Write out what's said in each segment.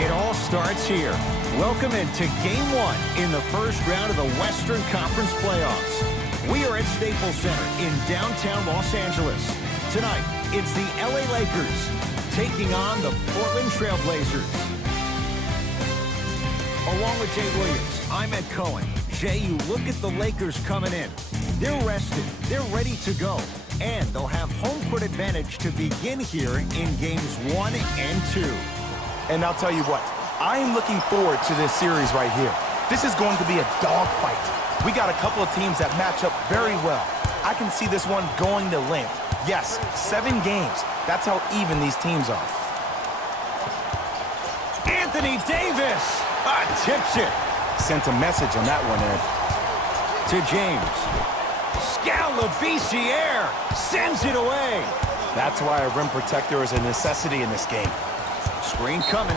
It all starts here. Welcome into Game 1 in the first round of the Western Conference Playoffs. We are at Staples Center in downtown Los Angeles. Tonight, it's the LA Lakers taking on the Portland Trail Blazers. Along with Jay Williams, I'm Ed Cohen. Jay, you look at the Lakers coming in. They're rested. They're ready to go. And they'll have home court advantage to begin here in Games 1 and 2. And I'll tell you what, I am looking forward to this series right here. This is going to be a dogfight. We got a couple of teams that match up very well. I can see this one going to length. Yes, 7 games. That's how even these teams are. Anthony Davis tips it. Sent a message on that one, Ed. To James. Scalabrine sends it away. That's why a rim protector is a necessity in this game. Screen coming.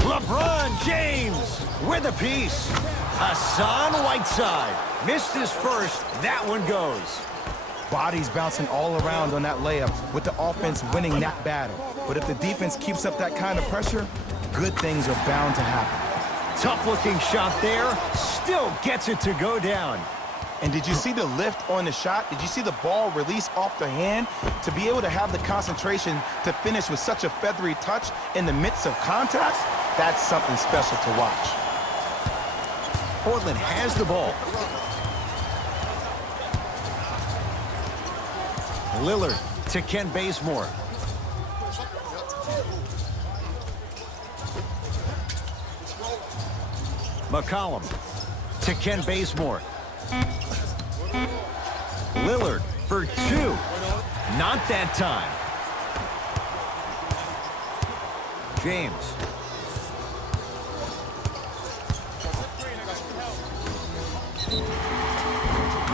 LeBron James with a piece. Hassan Whiteside missed his first. That one goes. Bodies bouncing all around on that layup with the offense winning that battle. But if the defense keeps up that kind of pressure, good things are bound to happen. Tough-looking shot there. Still gets it to go down. And did you see the lift on the shot? Did you see the ball release off the hand? To be able to have the concentration to finish with such a feathery touch in the midst of contact, that's something special to watch. Portland has the ball. Lillard to Kent Bazemore. McCollum to Kent Bazemore. Lillard for 2. Not that time. James.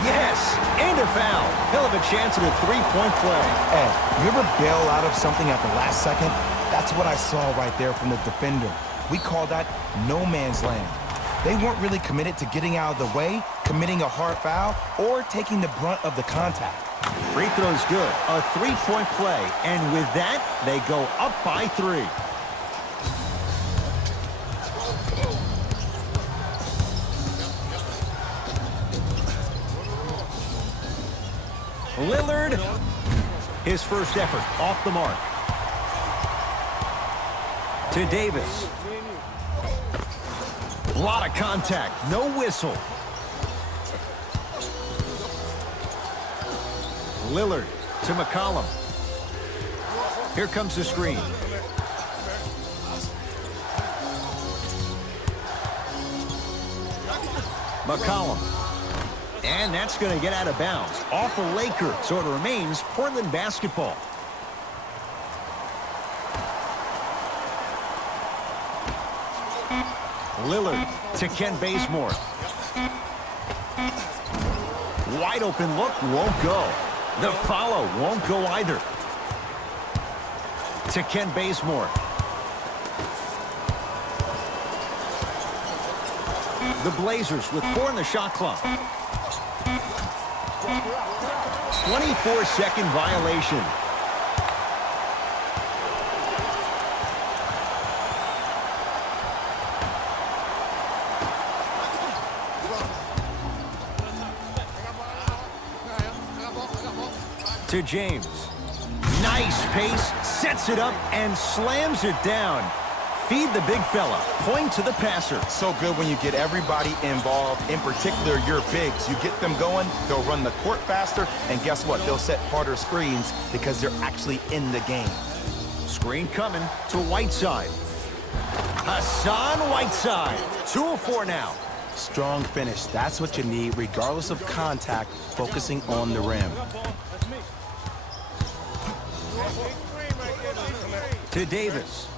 Yes, and a foul. He'll have a chance at a 3-point play. Ed, you ever bail out of something at the last second? That's what I saw right there from the defender. We call that no man's land. They weren't really committed to getting out of the way, committing a hard foul, or taking the brunt of the contact. Free throw's good. A 3-point play. And with that, they go up by 3. Lillard, his first effort off the mark. To Davis. A lot of contact, no whistle. Lillard to McCollum. Here comes the screen. McCollum. And that's going to get out of bounds. Off the Lakers. So it remains Portland basketball. Lillard to Kent Bazemore. Wide open look, won't go. The follow won't go either. To Kent Bazemore. The Blazers with 4 in the shot clock. 24-second violation. To James. Nice pace, sets it up, and slams it down. Feed the big fella. Point to the passer. So good when you get everybody involved, in particular your bigs. You get them going, they'll run the court faster, and guess what? They'll set harder screens because they're actually in the game. Screen coming to Whiteside. Hassan Whiteside. 2 of 4 now. Strong finish. That's what you need, regardless of contact, focusing on the rim. To Davis.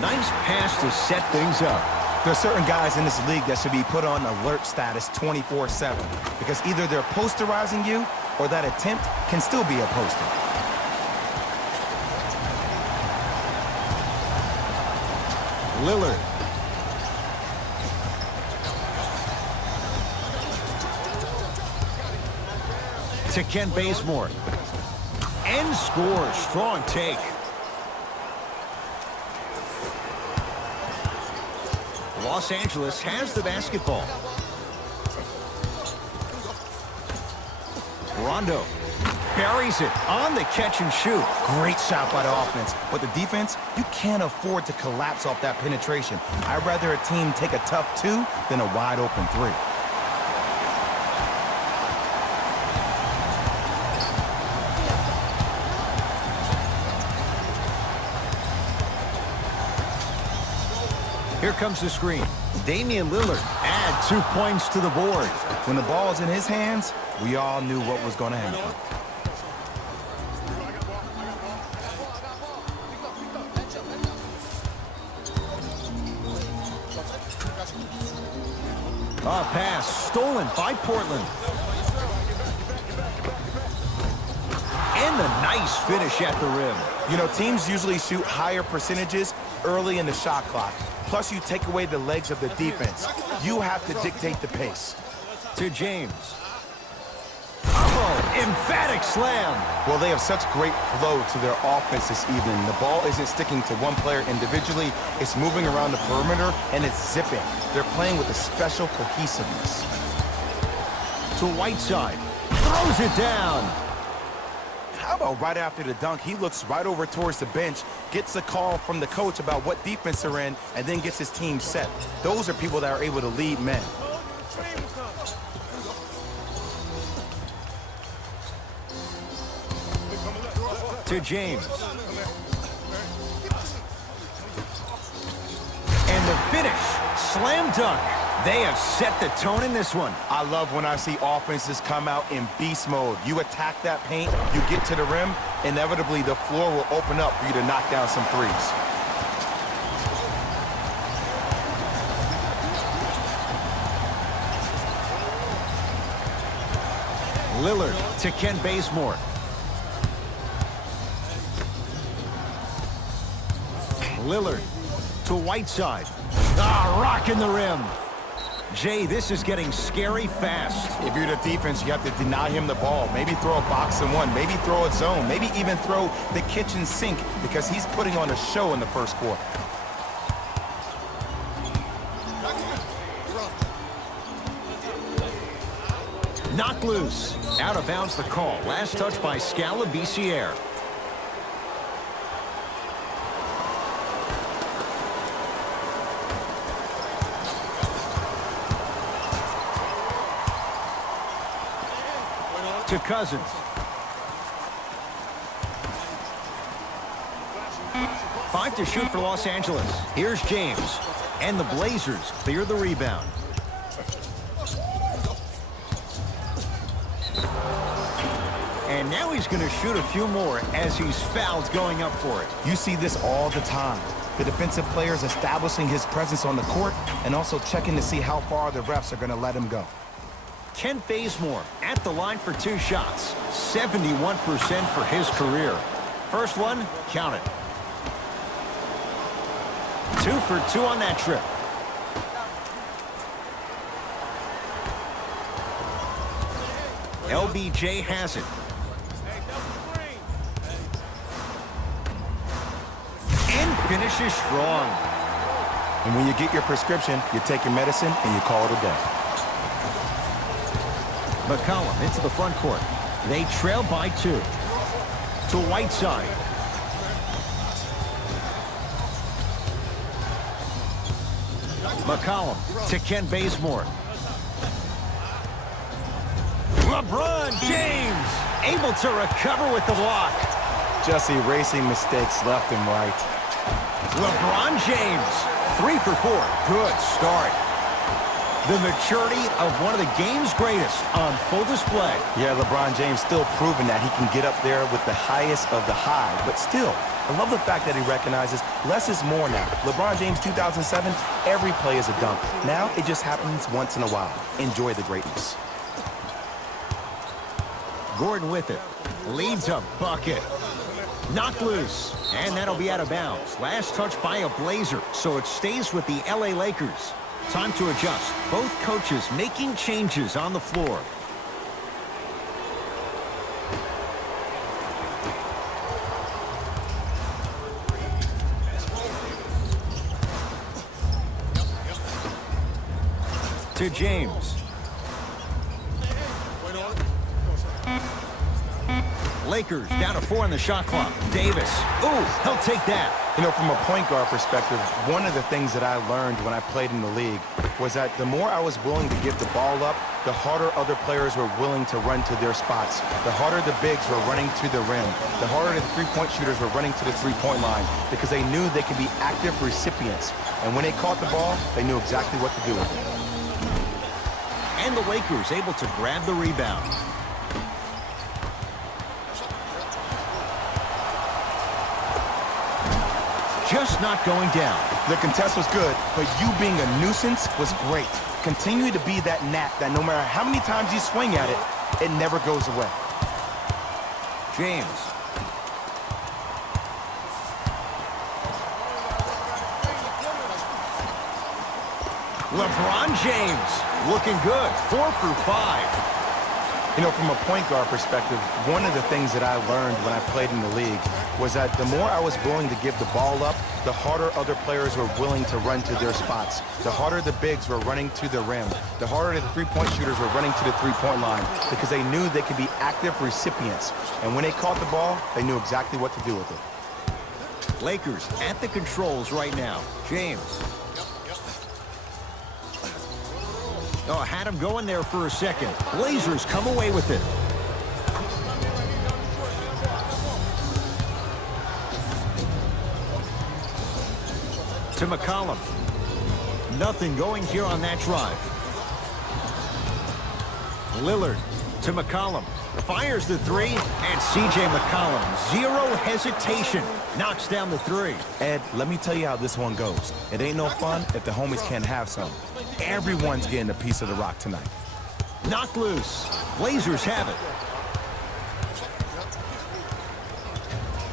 Nice pass to set things up. There are certain guys in this league that should be put on alert status 24/7 because either they're posterizing you or that attempt can still be a poster. Lillard. to Ken Bazemore. And scores. Strong take. Los Angeles has the basketball. Rondo buries it on the catch and shoot. Great shot by the offense. But the defense, you can't afford to collapse off that penetration. I'd rather a team take a tough 2 than a wide open 3. Here comes the screen. Damian Lillard add 2 points to the board. When the ball's in his hands, we all knew what was going to happen. Pass stolen by Portland. And the nice finish at the rim. You know, teams usually shoot higher percentages early in the shot clock. Plus, you take away the legs of the defense. You have to dictate the pace. To James. Oh, emphatic slam. Well, they have such great flow to their offense this evening. The ball isn't sticking to one player individually. It's moving around the perimeter, and it's zipping. They're playing with a special cohesiveness. To Whiteside. Throws it down. How about right after the dunk, he looks right over towards the bench, gets a call from the coach about what defense they're in, and then gets his team set. Those are people that are able to lead men. To James. And the finish. Slam dunk. They have set the tone in this one. I love when I see offenses come out in beast mode. You attack that paint, you get to the rim, inevitably the floor will open up for you to knock down some threes. Lillard to Ken Bazemore. Lillard to Whiteside. Rocking the rim. Jay, this is getting scary fast. If you're the defense, you have to deny him the ball. Maybe throw a box and one. Maybe throw a zone. Maybe even throw the kitchen sink because he's putting on a show in the first quarter. Knocked loose. Out of bounds the call. Last touch by Scala Biciere. To Cousins. Five to shoot for Los Angeles. Here's James. And the Blazers clear the rebound. And now he's going to shoot a few more as he's fouled going up for it. You see this all the time. The defensive players establishing his presence on the court and also checking to see how far the refs are going to let him go. Ken Bazemore at the line for 2 shots. 71% for his career. First one, count it. 2 for 2 on that trip. LBJ has it. And finishes strong. And when you get your prescription, you take your medicine and you call it a day. McCollum into the front court. They trail by 2. To Whiteside. McCollum to Ken Bazemore. LeBron James able to recover with the block. Just erasing mistakes left and right. LeBron James, 3 for 4. Good start. The maturity of one of the game's greatest on full display. Yeah, LeBron James still proving that he can get up there with the highest of the high. But still, I love the fact that he recognizes less is more now. LeBron James 2007, every play is a dunk. Now it just happens once in a while. Enjoy the greatness. Gordon with it. Leads a bucket. Knocked loose. And that'll be out of bounds. Last touch by a Blazer. So it stays with the LA Lakers. Time to adjust. Both coaches making changes on the floor. To James. Lakers down to 4 on the shot clock. Davis. Ooh, he'll take that. You know, from a point guard perspective, one of the things that I learned when I played in the league was that the more I was willing to give the ball up, the harder other players were willing to run to their spots. The harder the bigs were running to the rim. The harder the three-point shooters were running to the three-point line because they knew they could be active recipients. And when they caught the ball, they knew exactly what to do with it. And the Lakers able to grab the rebound. Just not going down. The contest was good, but you being a nuisance was great. Continue to be that gnat that no matter how many times you swing at it, it never goes away. James. LeBron James looking good. 4 for 5. You know, from a point guard perspective, one of the things that I learned when I played in the league was that the more I was willing to give the ball up, the harder other players were willing to run to their spots. The harder the bigs were running to the rim. The harder the three-point shooters were running to the three-point line because they knew they could be active recipients. And when they caught the ball, they knew exactly what to do with it. Lakers at the controls right now. James. Oh, had him going there for a second. Blazers come away with it. To McCollum. Nothing going here on that drive. Lillard to McCollum. Fires the three, and C.J. McCollum, zero hesitation, knocks down the three. Ed, let me tell you how this one goes. It ain't no fun if the homies can't have some. Everyone's getting a piece of the rock tonight. Knocked loose. Blazers have it.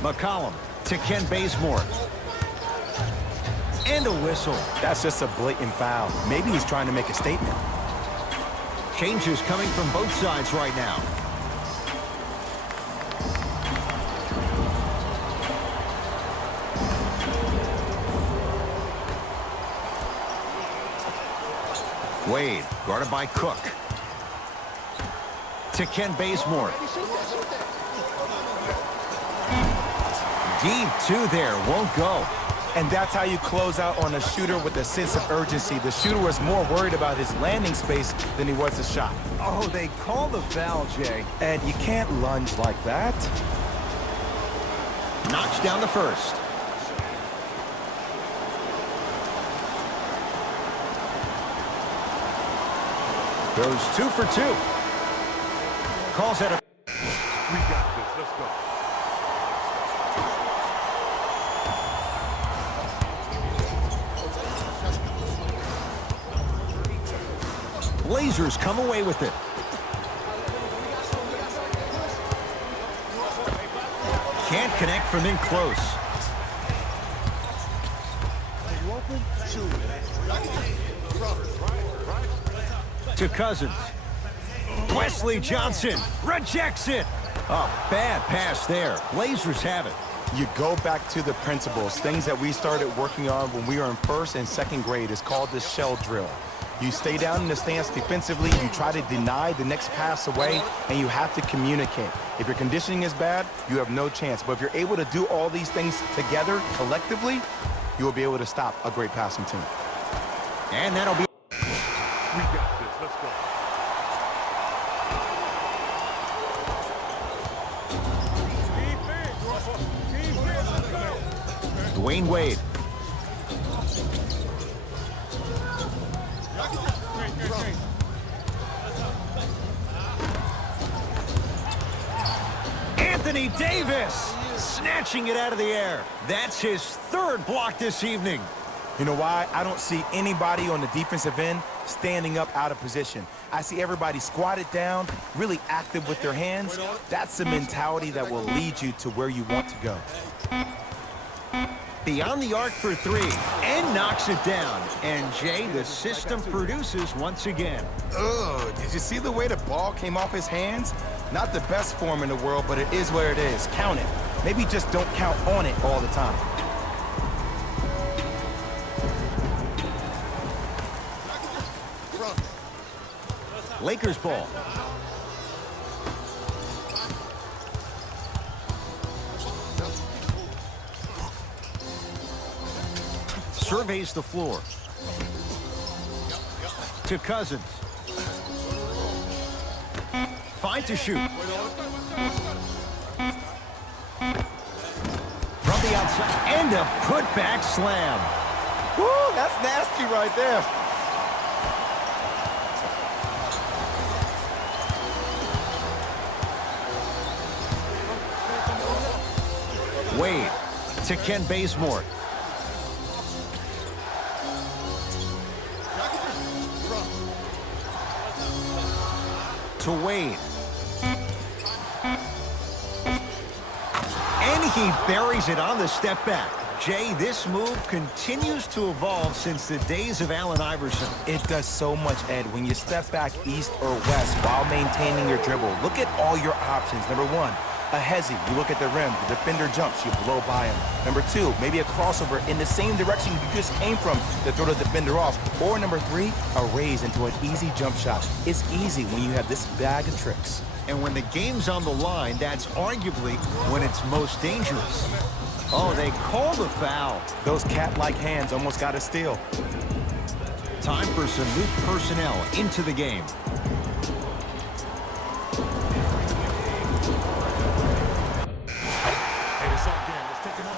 McCollum to Ken Bazemore. And a whistle. That's just a blatant foul. Maybe he's trying to make a statement. Changes coming from both sides right now. Wade, guarded by Cook. To Ken Bazemore. Deep two there, won't go. And that's how you close out on a shooter with a sense of urgency. The shooter was more worried about his landing space than he was his shot. Oh, they call the foul, Jay. And you can't lunge like that. Knocks down the first. Goes 2 for 2. Calls it a... We got this. Let's go. Blazers come away with it. Can't connect from in close. To Cousins. Wesley Johnson rejects it. A bad pass there. Blazers have it. You go back to the principles, things that we started working on when we were in first and second grade. Is called the shell drill. You stay down in the stance defensively, you try to deny the next pass away, and you have to communicate. If your conditioning is bad, you have no chance. But if you're able to do all these things together, collectively, you will be able to stop a great passing team. And that'll be... We got this. Let's go. Dwayne Wade. Anthony Davis snatching it out of the air. That's his third block this evening. You know why? I don't see anybody on the defensive end standing up out of position. I see everybody squatted down, really active with their hands. That's the mentality that will lead you to where you want to go. Beyond the arc for three, and knocks it down. And, Jay, the system produces once again. Ugh, did you see the way the ball came off his hands? Not the best form in the world, but it is where it is. Count it. Maybe just don't count on it all the time. Lakers ball. Surveys the floor. To Cousins. Fine to shoot. From the outside. And a putback slam. Woo, that's nasty right there. Wade to Ken Bazemore. To Wade. And he buries it on the step back. Jay, this move continues to evolve since the days of Allen Iverson. It does so much, Ed. When you step back east or west while maintaining your dribble, look at all your options. Number one, a hezzy. You look at the rim. The defender jumps. You blow by him. Number two, maybe a crossover in the same direction you just came from to throw the defender off. Or number three, a raise into an easy jump shot. It's easy when you have this bag of tricks. And when the game's on the line, that's arguably when it's most dangerous. Oh, they call the foul. Those cat-like hands almost got a steal. Time for some new personnel into the game. Hey, it's all game. Let's take him on.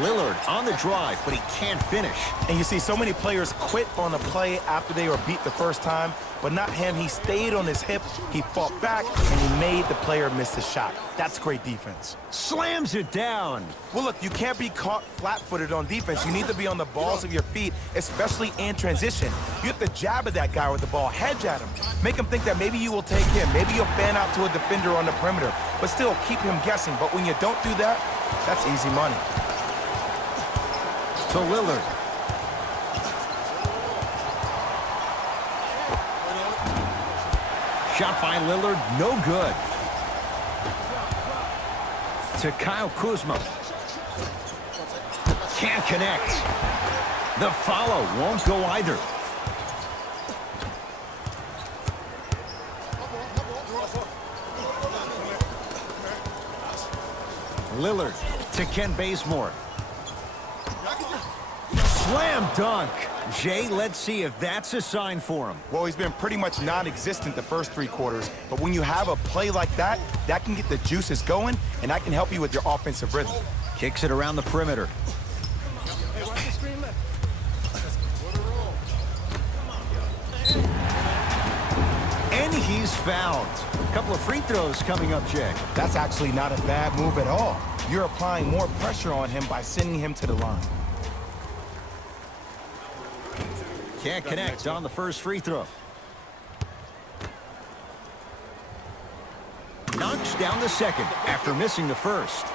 Lillard on the drive, but he can't finish. And you see so many players quit on a play after they were beat the first time, but not him. He stayed on his hip, he fought back, and he made the player miss the shot. That's great defense. Slams it down. Well, look, you can't be caught flat-footed on defense. You need to be on the balls of your feet, especially in transition. You have to jab at that guy with the ball, hedge at him. Make him think that maybe you will take him. Maybe you'll fan out to a defender on the perimeter, but still keep him guessing. But when you don't do that, that's easy money. To Lillard. Shot by Lillard, no good. To Kyle Kuzma. Can't connect. The follow won't go either. Lillard to Ken Bazemore. Slam dunk. Jay, let's see if that's a sign for him. Well, he's been pretty much non-existent the first three quarters, but when you have a play like that, that can get the juices going, and that can help you with your offensive rhythm. Kicks it around the perimeter. And he's fouled. A couple of free throws coming up, Jay. That's actually not a bad move at all. You're applying more pressure on him by sending him to the line. Can't connect on the first free throw. Knocks down the second after missing the first.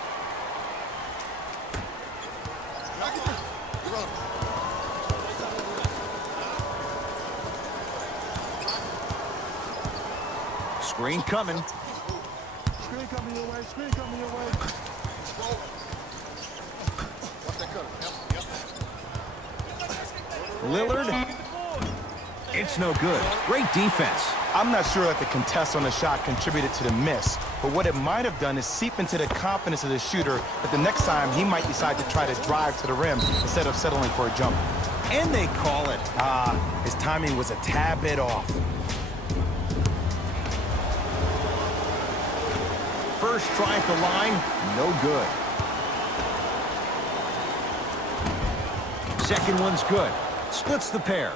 Screen coming. Screen coming your way. Screen coming your way. Lillard. It's no good. Great defense. I'm not sure that the contest on the shot contributed to the miss, but what it might have done is seep into the confidence of the shooter that the next time he might decide to try to drive to the rim instead of settling for a jump. And they call it. His timing was a tad bit off. First try at the line, no good. Second one's good. Splits the pair.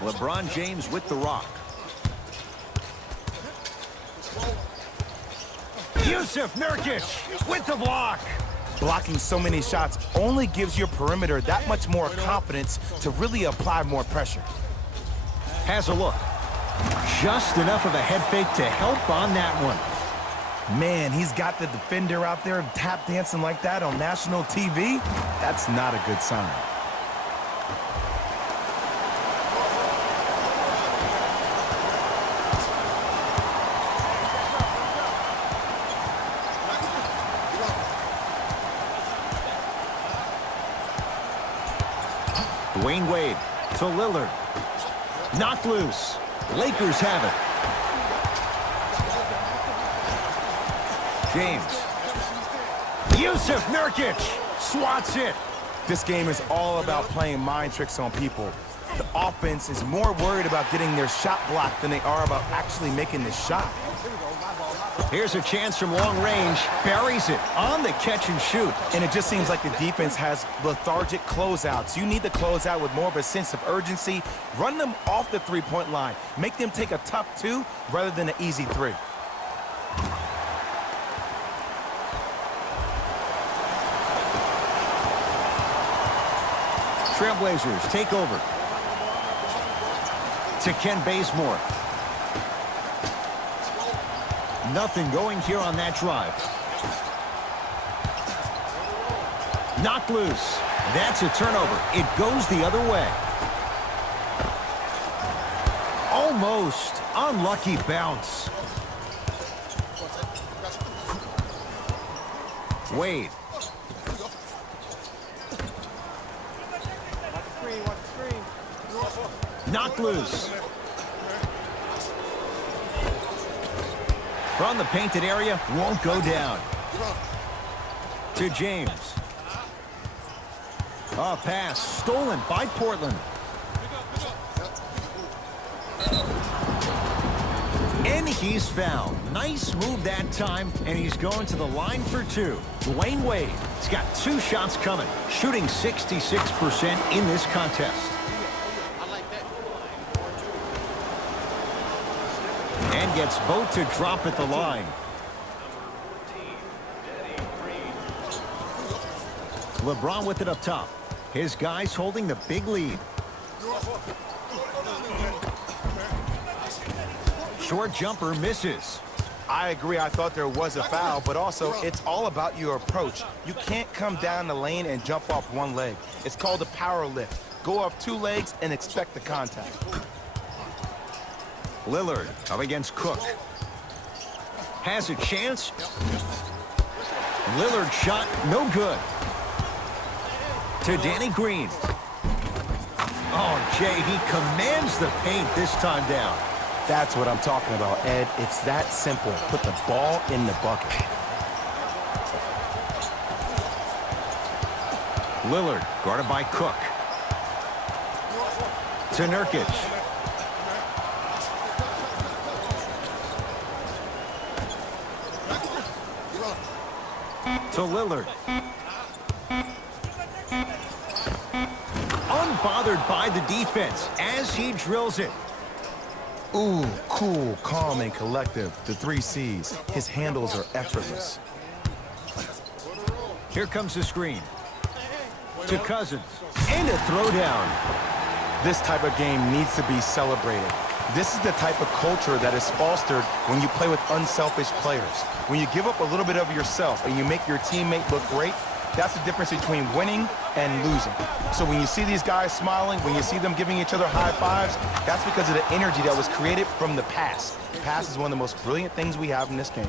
LeBron James with the rock. Yusuf Nurkic with the block. Blocking so many shots only gives your perimeter that much more confidence to really apply more pressure. Has a look. Just enough of a head fake to help on that one. Man, he's got the defender out there tap dancing like that on national TV. That's not a good sign. Dwayne Wade to Lillard. Knocked loose. Lakers have it. James. Yusuf Nurkic swats it. This game is all about playing mind tricks on people. The offense is more worried about getting their shot blocked than they are about actually making the shot. Here's a chance from long range. Buries it on the catch and shoot. And it just seems like the defense has lethargic closeouts. You need to close out with more of a sense of urgency. Run them off the three-point line. Make them take a tough two rather than an easy three. Trailblazers take over. To Ken Bazemore. Nothing going here on that drive. Knocked loose. That's a turnover. It goes the other way. Almost. Unlucky bounce. Wade. Knocked loose. From the painted area, won't go down. To James. A pass stolen by Portland. And he's fouled. Nice move that time, and he's going to the line for two. Dwayne Wade has got 2 shots coming, shooting 66% in this contest. And gets both to drop at the line. LeBron with it up top. His guys holding the big lead. Short jumper misses. I agree. I thought there was a foul, but also it's all about your approach. You can't come down the lane and jump off one leg. It's called a power lift. Go off 2 legs and expect the contact. Lillard up against Cook. Has a chance. Lillard shot, no good. To Danny Green. Oh, Jay, he commands the paint this time down. That's what I'm talking about, Ed. It's that simple. Put the ball in the bucket. Lillard guarded by Cook. To Nurkic. To Lillard. Unbothered by the defense as he drills it. Ooh, cool, calm, and collective. The 3 C's. His handles are effortless. Here comes the screen. To Cousins. And a throwdown. This type of game needs to be celebrated. This is the type of culture that is fostered when you play with unselfish players. When you give up a little bit of yourself and you make your teammate look great, that's the difference between winning and losing. So when you see these guys smiling, when you see them giving each other high fives, that's because of the energy that was created from the pass. The pass is one of the most brilliant things we have in this game.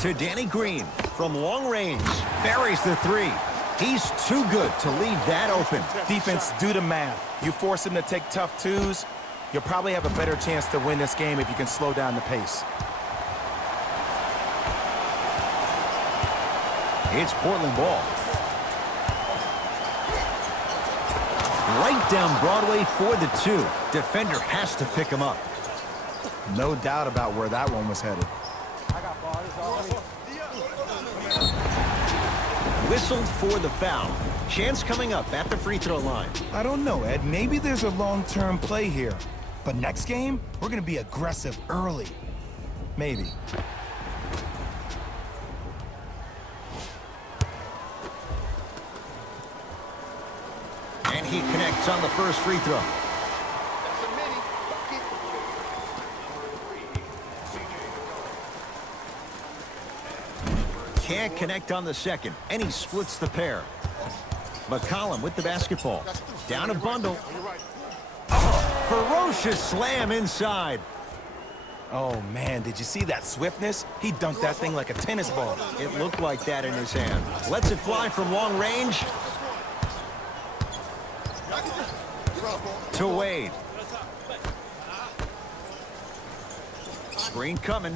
To Danny Green from long range. Buries the 3. He's too good to leave that open. Defense, do the math. You force him to take tough twos, you'll probably have a better chance to win this game if you can slow down the pace. It's Portland ball. Right down Broadway for the 2. Defender has to pick him up. No doubt about where that one was headed. Whistled for the foul. Chance coming up at the free throw line. I don't know, Ed. Maybe there's a long-term play here. But next game, we're going to be aggressive early. Maybe. And he connects shots on the first free throw. Can't connect on the second, and he splits the pair. McCollum with the basketball. Down a bundle. Oh, ferocious slam inside. Oh, man, did you see that swiftness? He dunked that thing like a tennis ball. It looked like that in his hand. Lets it fly from long range. To Wade. Screen coming.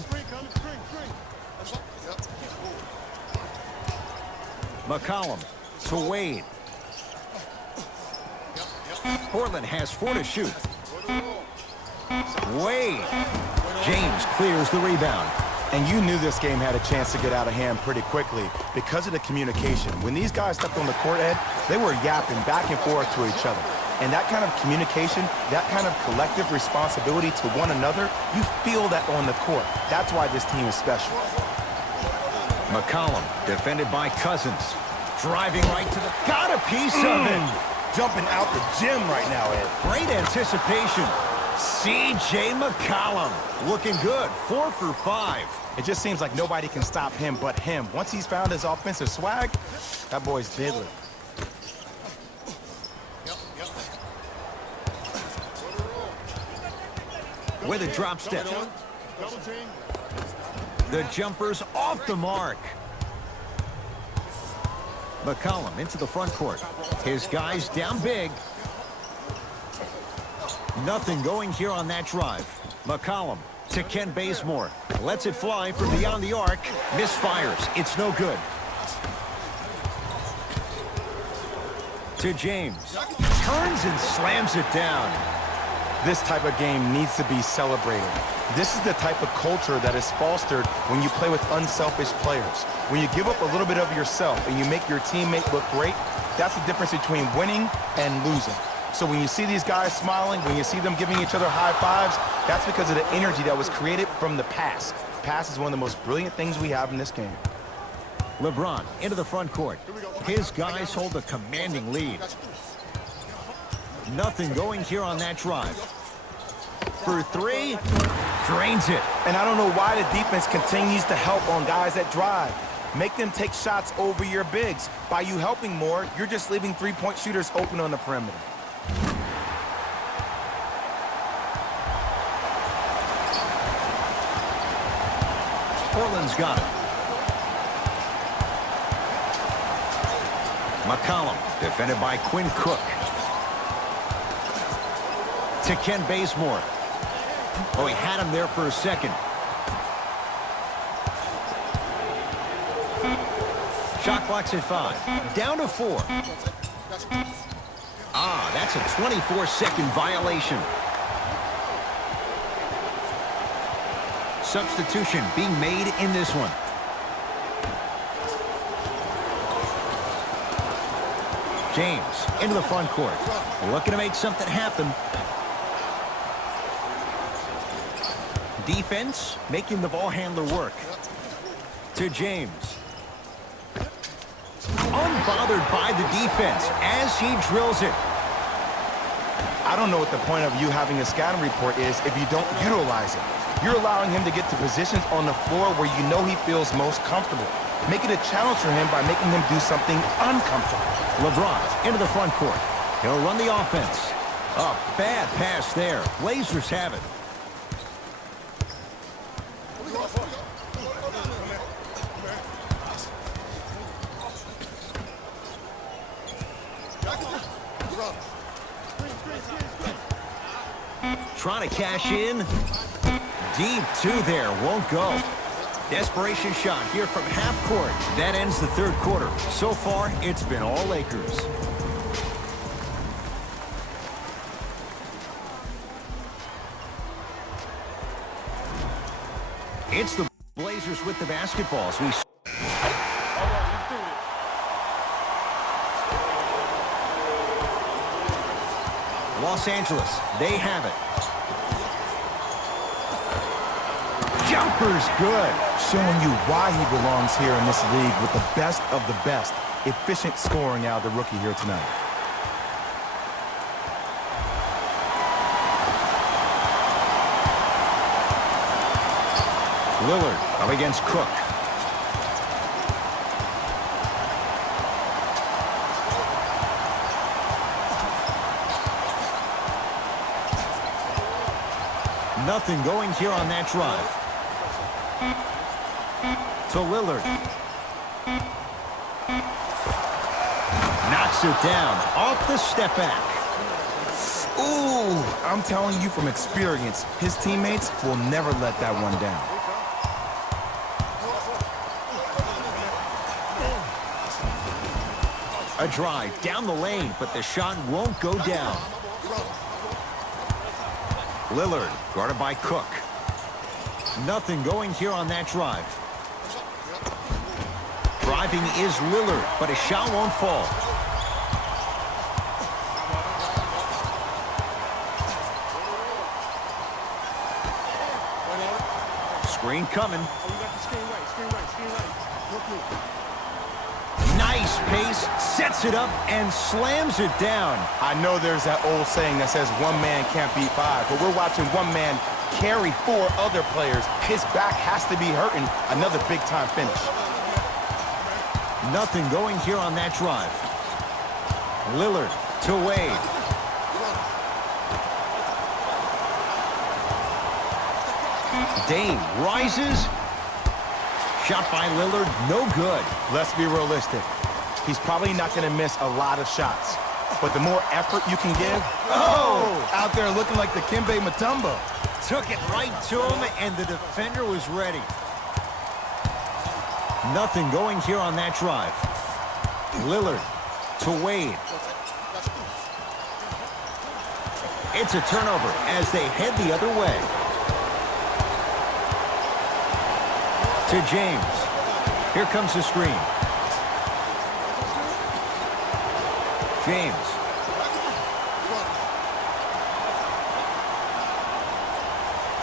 McCollum to Wade. Portland has 4 to shoot. Wade. James clears the rebound. And you knew this game had a chance to get out of hand pretty quickly because of the communication. When these guys stepped on the court, Ed, they were yapping back and forth to each other. And that kind of communication, that kind of collective responsibility to one another, you feel that on the court. That's why this team is special. McCollum, defended by Cousins. Driving right to the... Got a piece of it! Jumping out the gym right now, Ed. Great anticipation. C.J. McCollum looking good. 4 for 5. It just seems like nobody can stop him but him. Once he's found his offensive swag, that boy's deadly. With a drop step. The jumper's off the mark. McCollum into the front court. His guys down big. Nothing going here on that drive. McCollum to Ken Bazemore. Lets it fly from beyond the arc. Misfires. It's no good. To James. Turns and slams it down. This type of game needs to be celebrated. This is the type of culture that is fostered when you play with unselfish players. When you give up a little bit of yourself and you make your teammate look great, that's the difference between winning and losing. So when you see these guys smiling, when you see them giving each other high fives, that's because of the energy that was created from the pass. Pass is one of the most brilliant things we have in this game. LeBron into the front court. His guys hold a commanding lead. Nothing going here on that drive. For 3, drains it. And I don't know why the defense continues to help on guys that drive. Make them take shots over your bigs. By you helping more, you're just leaving three-point shooters open on the perimeter. Portland's got it. McCollum, defended by Quinn Cook. To Ken Bazemore. Oh, he had him there for a second. Shot clock's at 5. Down to 4. Ah, that's a 24-second violation. Substitution being made in this one. James into the front court. Looking to make something happen. Defense making the ball handler work. To James. Unbothered by the defense as he drills it. I don't know what the point of you having a scouting report is if you don't utilize it. You're allowing him to get to positions on the floor where you know he feels most comfortable. Make it a challenge for him by making him do something uncomfortable. LeBron into the front court. He'll run the offense. A bad pass there. Blazers have it. Trying to cash in. Deep 2 there. Won't go. Desperation shot here from half court. That ends the third quarter. So far, it's been all Lakers. It's the Blazers with the basketball as we... Los Angeles, they have it. Jumper's good. Showing you why he belongs here in this league with the best of the best. Efficient scoring out of the rookie here tonight. Lillard up against Cook. Nothing going here on that drive. To Lillard. Knocks it down off the step back. Ooh, I'm telling you from experience, his teammates will never let that one down. A drive down the lane, but the shot won't go down. Lillard guarded by Cook. Nothing going here on that drive. Driving is Lillard, but his shot won't fall. Screen coming. Nice pace, sets it up, and slams it down. I know there's that old saying that says one man can't beat five, but we're watching one man carry four other players. His back has to be hurting. Another big-time finish. Nothing going here on that drive. Lillard to Wade. Dame rises. Shot by Lillard, no good. Let's be realistic. He's probably not going to miss a lot of shots. But the more effort you can give, out there looking like the Kimbe Mutombo. Took it right to him, and the defender was ready. Nothing going here on that drive. Lillard to Wade. It's a turnover as they head the other way. To James. Here comes the screen. James.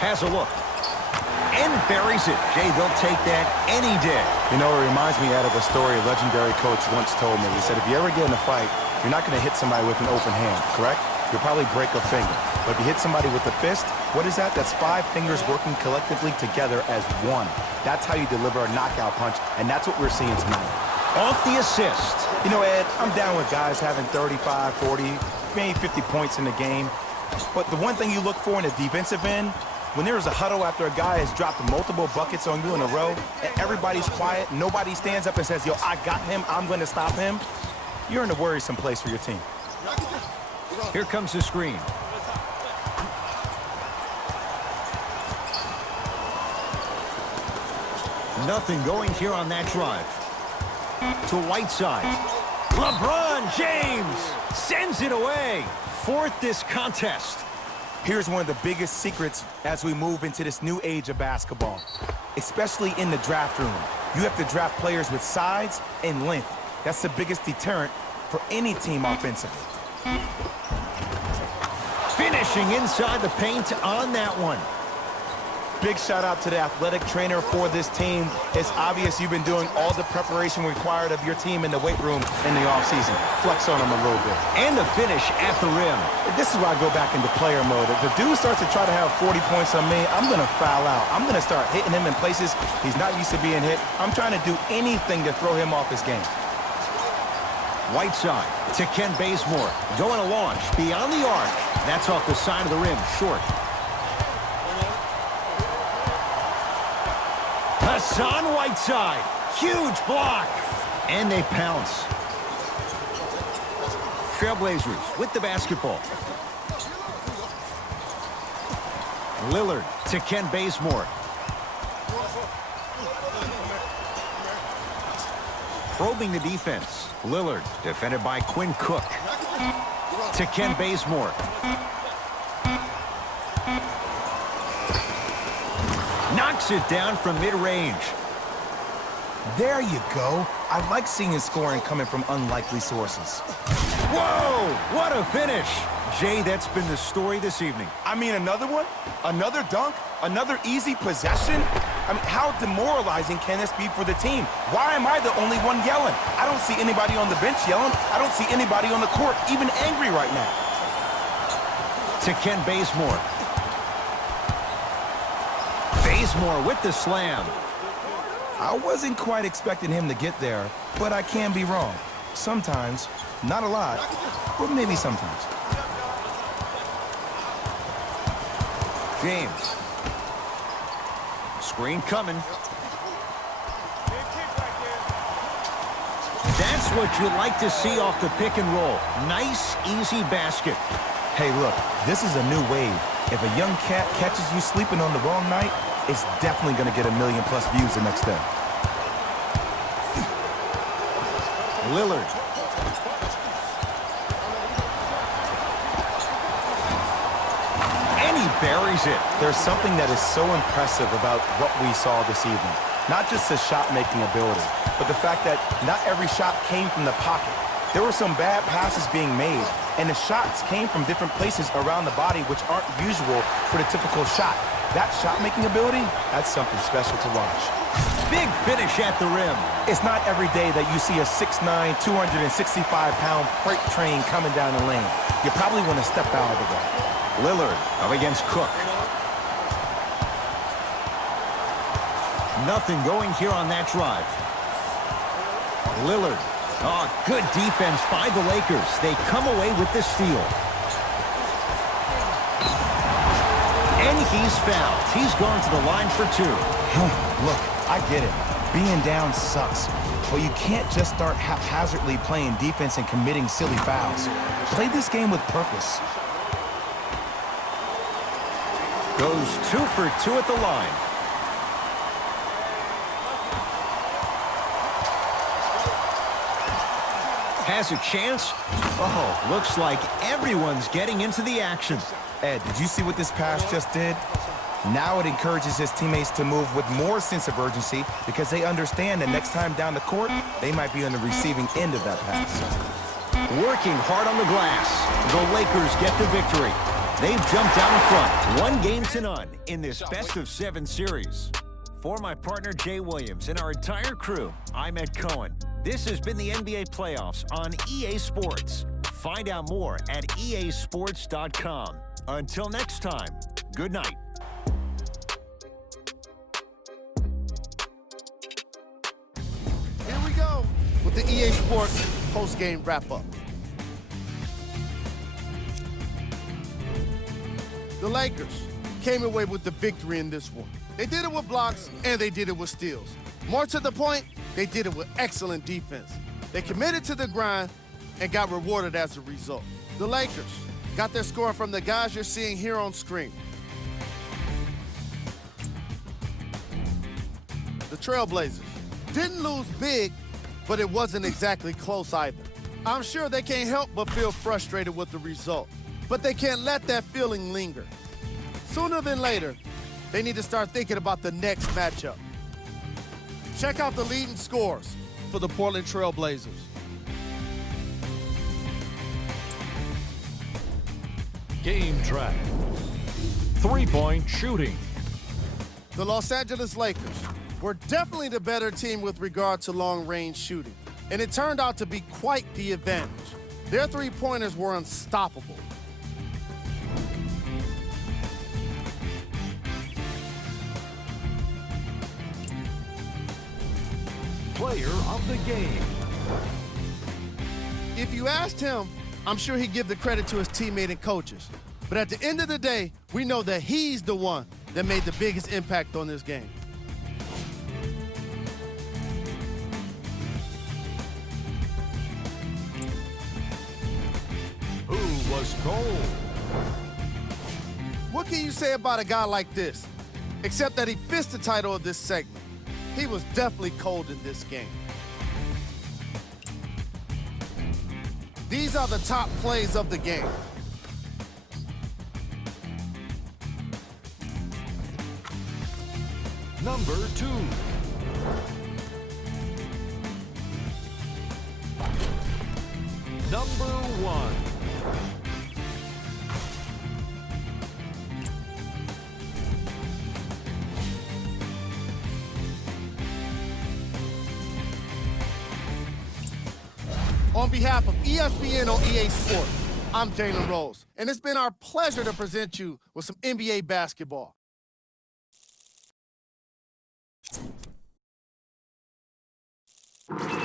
Has a look. And buries it. Jay, they'll take that any day. You know, it reminds me out of a story a legendary coach once told me. He said, if you ever get in a fight, you're not going to hit somebody with an open hand, correct? You'll probably break a finger. But if you hit somebody with a fist, what is that? That's 5 fingers working collectively together as one. That's how you deliver a knockout punch, and that's what we're seeing tonight. Off the assist. You know, Ed, I'm down with guys having 35, 40, maybe 50 points in the game. But the one thing you look for in a defensive end, when there is a huddle after a guy has dropped multiple buckets on you in a row, and everybody's quiet, nobody stands up and says, yo, I got him, I'm going to stop him, you're in a worrisome place for your team. Here comes the screen. Nothing going here on that drive. To Whiteside. LeBron James sends it away. Fourth this contest. Here's one of the biggest secrets as we move into this new age of basketball, especially in the draft room. You have to draft players with size and length. That's the biggest deterrent for any team offensively. Finishing inside the paint on that one. Big shout out to the athletic trainer for this team. It's obvious you've been doing all the preparation required of your team in the weight room in the offseason. Flex on them a little bit. And the finish at the rim. This is why I go back into player mode. If the dude starts to try to have 40 points on me, I'm going to foul out. I'm going to start hitting him in places he's not used to being hit. I'm trying to do anything to throw him off his game. Whiteside to Ken Bazemore. Going to launch beyond the arc. That's off the side of the rim, short. Hassan Whiteside. Huge block. And they pounce. Trailblazers with the basketball. Lillard to Ken Bazemore. Probing the defense. Lillard defended by Quinn Cook. To Ken Bazemore. Knocks it down from mid-range. There you go. I like seeing scoring coming from unlikely sources. Whoa! What a finish! Jay, that's been the story this evening. I mean, another one? Another dunk? Another easy possession? I mean, how demoralizing can this be for the team? Why am I the only one yelling? I don't see anybody on the bench yelling. I don't see anybody on the court even angry right now. To Ken Bazemore. Bazemore with the slam. I wasn't quite expecting him to get there, but I can be wrong. Sometimes, not a lot, but maybe sometimes. James. Screen coming. That's what you like to see off the pick and roll. Nice, easy basket. Hey, look, this is a new wave. If a young cat catches you sleeping on the wrong night, it's definitely going to get 1 million+ views the next day. Lillard. And he buries it. There's something that is so impressive about what we saw this evening. Not just his shot-making ability, but the fact that not every shot came from the pocket. There were some bad passes being made, and the shots came from different places around the body which aren't usual for the typical shot. That shot-making ability, that's something special to watch. Big finish at the rim. It's not every day that you see a 6'9", 265-pound freight train coming down the lane. You probably want to step out of the way. Lillard up against Cook. Nothing going here on that drive. Lillard. Oh, good defense by the Lakers. They come away with the steal. And he's fouled. He's gone to the line for 2. Look, I get it. Being down sucks. But you can't just start haphazardly playing defense and committing silly fouls. Play this game with purpose. Goes 2 for 2 at the line. Has a chance. Oh, looks like everyone's getting into the action. Ed, did you see what this pass just did? Now it encourages his teammates to move with more sense of urgency because they understand that next time down the court, they might be on the receiving end of that pass. Working hard on the glass. The Lakers get the victory. They've jumped out in front, 1-0 in this best-of-7 series. For my partner, Jay Williams, and our entire crew, I'm Ed Cohen. This has been the NBA playoffs on EA Sports. Find out more at easports.com. Until next time, good night. Here we go with the EA Sports post-game wrap-up. The Lakers came away with the victory in this one. They did it with blocks, and they did it with steals. More to the point, they did it with excellent defense. They committed to the grind and got rewarded as a result. The Lakers got their score from the guys you're seeing here on screen. The Trailblazers didn't lose big, but it wasn't exactly close either. I'm sure they can't help but feel frustrated with the result, but they can't let that feeling linger. Sooner than later, they need to start thinking about the next matchup. Check out the leading scores for the Portland Trailblazers. Game track. Three-point shooting. The Los Angeles Lakers were definitely the better team with regard to long-range shooting, and it turned out to be quite the advantage. Their three-pointers were unstoppable. Player of the game. If you asked him, I'm sure he'd give the credit to his teammate and coaches. But at the end of the day, we know that he's the one that made the biggest impact on this game. Who was cold? What can you say about a guy like this? Except that he fits the title of this segment. He was definitely cold in this game. These are the top plays of the game. Number 2. Number 1. On behalf of ESPN on EA Sports, I'm Jalen Rose, and it's been our pleasure to present you with some NBA basketball. it.